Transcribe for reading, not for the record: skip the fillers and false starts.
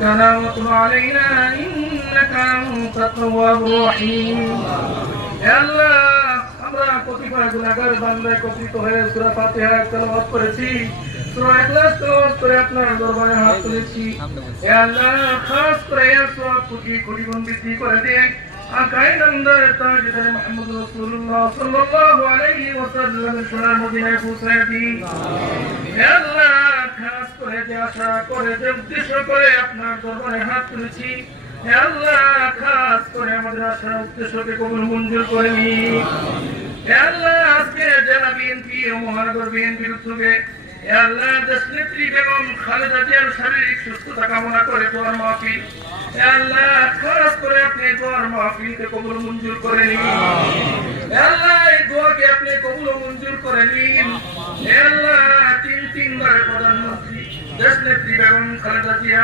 وتب علينا إنك أنت التواب الرحيم يا الله আমরা কতিপয় গুনাহগার বান্দা একত্রিত হয়ে সূরা ফাতিহা তেলাওয়াত করেছি, সূরা ইখলাস তেলাওয়াত করে আপনার দরবারে হাত তুলেছি। হে আল্লাহ, খাস করে এই সওয়াব কোটি গুণ বৃদ্ধি করে দিন। আকায়ে নামদার তাজদার মুহাম্মদ রাসূলুল্লাহ সাল্লাল্লাহু আলাইহি ওয়াসাল্লাম সোনার মদিনায় পৌঁছায় দিন। হে আল্লাহ, খাস করে যে আশা করে যে উদ্দেশ্য করে আপনার দরবারে হাত তুলেছি, হে আল্লাহ, খাস করে আমাদের আশা উদ্দেশ্যকে কবুল মঞ্জুর করে নিন। হে আল্লাহ, আজকে জেলা বিএনপি ও মহানগর বিএনপির উদ্যোগে হে আল্লাহ, দেশনেত্রী বেগম খালেদা জিয়ার শারীরিক সুস্থতা কামনা করে দোয়ার মাহফিল, হে আল্লাহ, খাস করে আপনি দোয়ার মাহফিলকে কবুল মঞ্জুর করে নিন। হে আল্লাহ, এই দোয়াকে আপনি কবুল মঞ্জুর করে নিন। হে আল্লাহ, তিনবারের প্রধানমন্ত্রী দেশনেত্রী বেগম খালেদা জিয়া